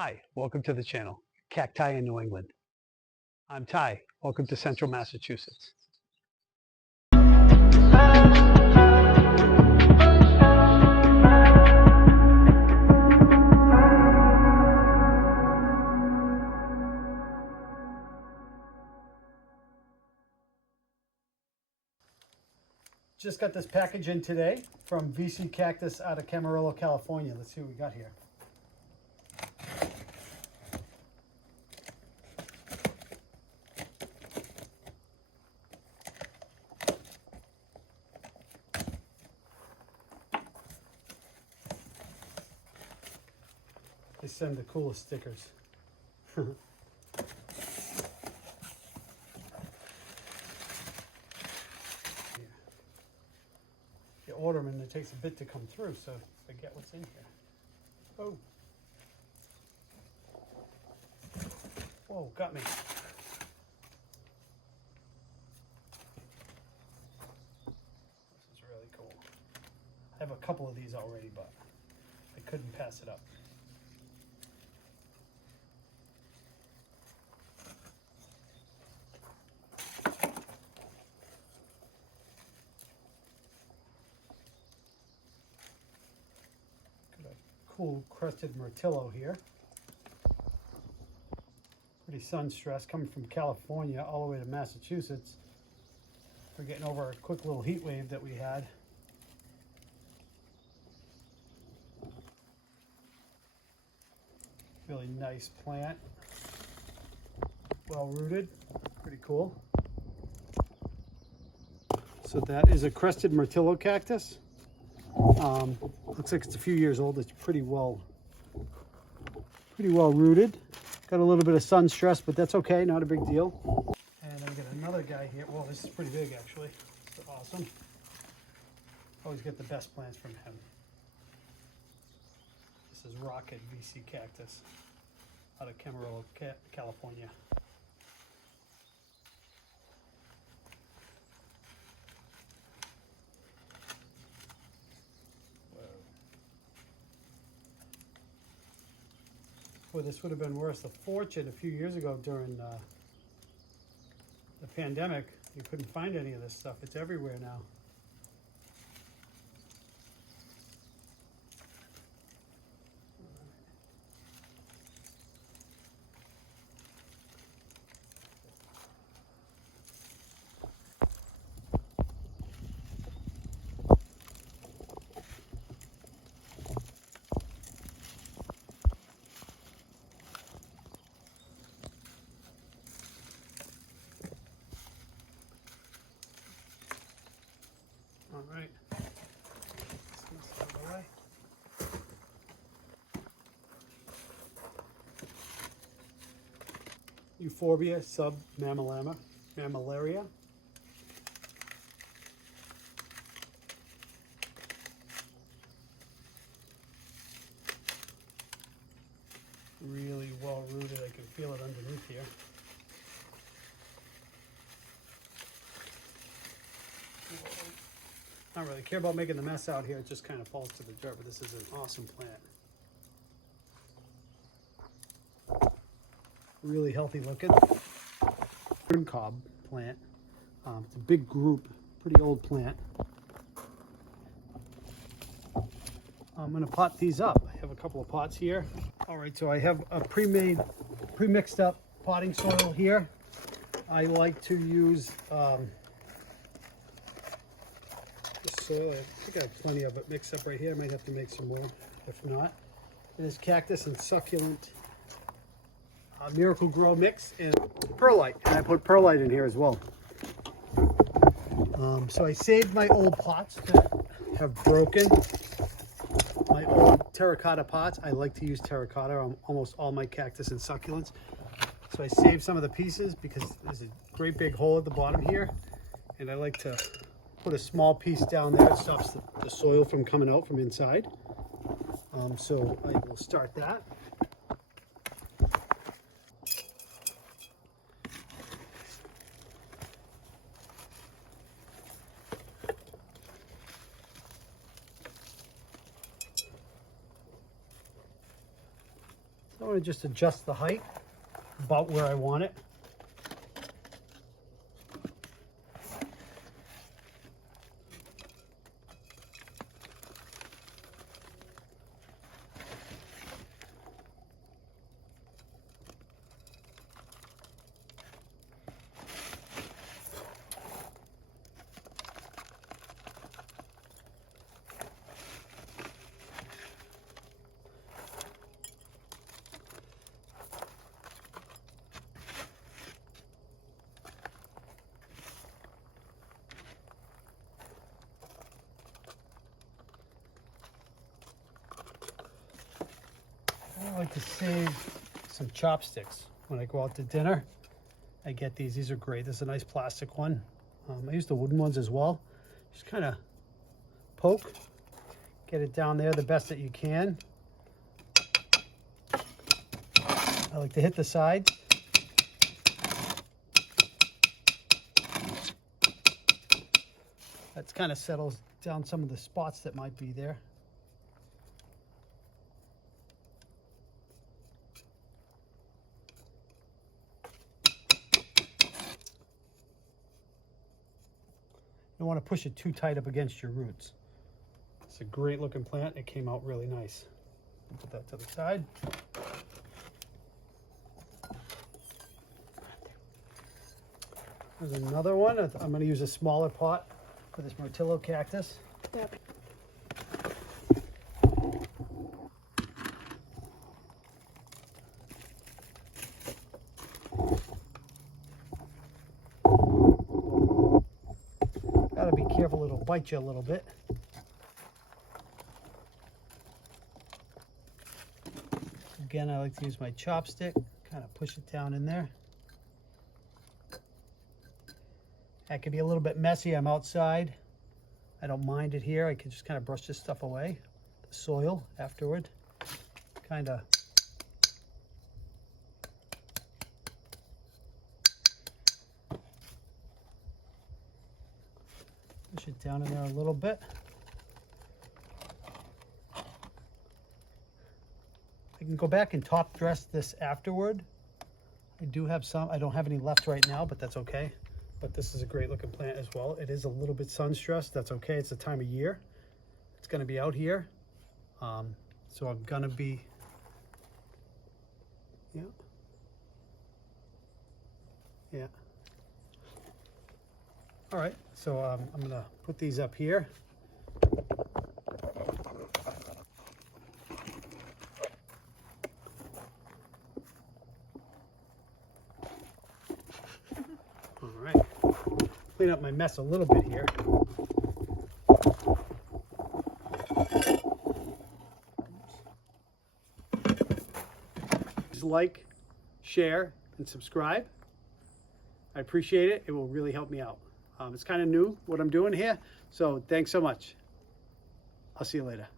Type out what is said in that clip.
Hi, welcome to the channel, Cacti in New England. I'm Ty, welcome to Central Massachusetts. Just got this package in today from VC Cactus out of Camarillo, California. Let's see what we got here. They send the coolest stickers. You order them and it takes a bit to come through, so forget what's in here. Oh. Whoa, got me. This is really cool. I have a couple of these already, but I couldn't pass it up. Got a cool crested myrtillo here. Pretty sun stressed, coming from California all the way to Massachusetts. We're getting over a quick little heat wave that we had. Really nice plant. Well rooted, pretty cool. So that is a crested myrtillo cactus. Looks like it's a few years old. It's pretty well rooted. Got a little bit of sun stress, but that's okay, not a big deal. And then we got another guy here. Well, this is pretty big actually. It's awesome. Always get the best plants from him. This is Rocket VC Cactus out of Camarillo, California. Well, this would have been worth a fortune a few years ago during the pandemic. You couldn't find any of this stuff. It's everywhere now. All right. Let's out of the way. Euphorbia submammillaria. Really well rooted. I can feel it underneath here. Not really care about making the mess out here. It just kind of falls to the dirt, but this is an awesome plant. Really healthy looking. Corn cob plant. It's a big group, pretty old plant. I'm going to pot these up. I have a couple of pots here. All right, so I have a pre-mixed up potting soil here. I like to use this soil. I think I have plenty of it mixed up right here. I might have to make some more if not. It is cactus and succulent Miracle Grow mix and perlite. And I put perlite in here as well. So I saved my old pots that have broken. My old terracotta pots. I like to use terracotta on almost all my cactus and succulents. So I saved some of the pieces because there's a great big hole at the bottom here. And I like to put a small piece down there. It stops the soil from coming out from inside. So I will start that. to just adjust the height about where I want it. I like to save some chopsticks when I go out to dinner. I get these. These are great. This is a nice plastic one. I use the wooden ones as well. Just kind of poke, get it down there the best that you can. I like to hit the side. That kind of settles down some of the spots that might be there. You don't want to push it too tight up against your roots. It's a great looking plant. It came out really nice. Put that to the side. There's another one. I'm going to use a smaller pot for this Myrtillo cactus. Yep. Gotta be careful, it'll bite you a little bit. Again, I like to use my chopstick, kind of push it down in there. That could be a little bit messy. I'm outside. I don't mind it here. I can just kind of brush this stuff away, the soil afterward. Kind of push it down in there a little bit. I can go back and top dress this afterward. I do have some. I don't have any left right now, but that's okay. But this is a great looking plant as well. It is a little bit sun stressed. That's okay. It's the time of year. It's going to be out here. So I'm going to be, yeah. All right. So I'm going to put these up here. All right. Clean up my mess a little bit here. Just like, share, and subscribe. I appreciate it. It will really help me out. It's kind of new what I'm doing here. So thanks so much. I'll see you later.